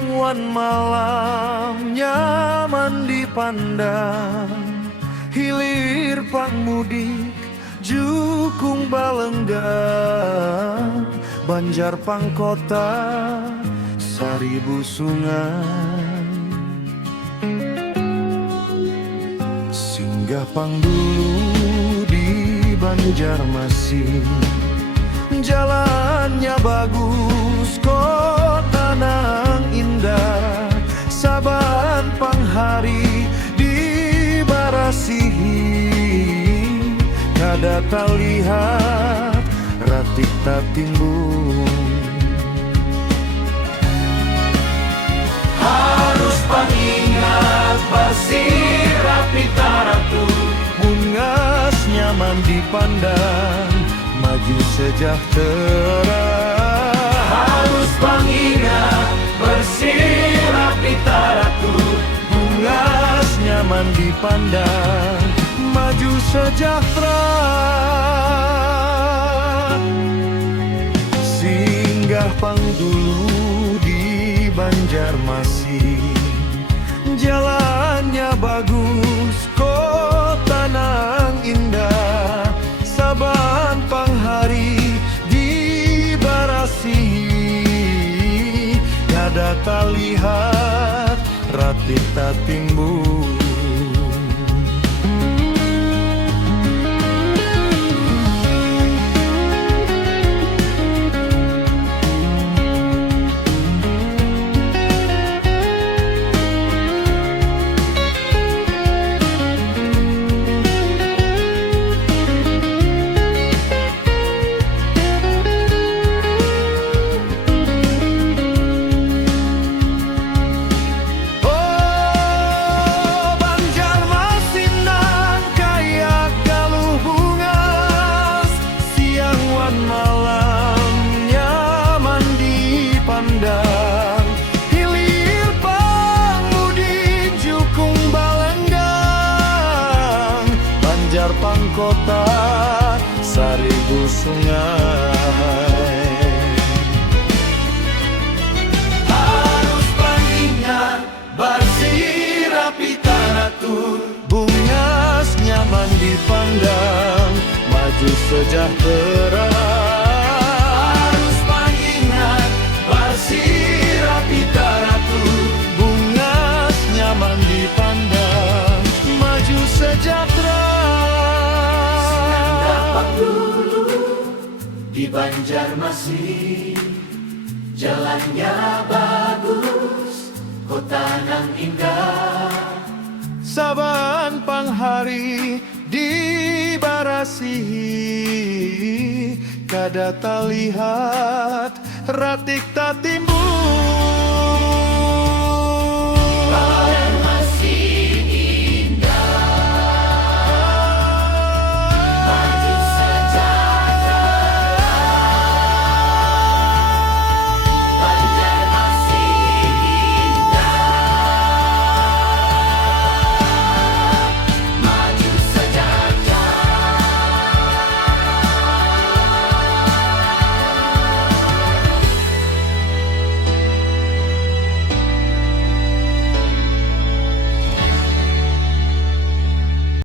Siang wan malam nyaman dipandang, hilir pangmudik jukung balenggang, Banjar Pangkota Saribu Sungai. Singgah pang dulu di Banjarmasin, jalannya bagus, kota nang indah, saban panghari dibarasihi, kada talihat ratik tatimbung. Harus pangingat basir rapi taratu, bungas nyaman dipandang, maju sejahtera. Harus pangingat bersih rapi taratu, bungas nyaman dipandang, maju sejahtera. Singgah pang dulu di Banjarmasin, jalannya bagus, kota nang indah, saban panghari dibarasihi, kada talihat ratik tatimbung. Hilir pangmudik jukung balenggang, Banjar Pangkota Saribu Sungai. Harus pangingat bersih rapi taratur, bungas nyaman dipandang, maju sejahtera. Di Banjarmasin, jalannya bagus, kota nang indah, saban panghari dibarasihi, kada talihat ratik tatimbung.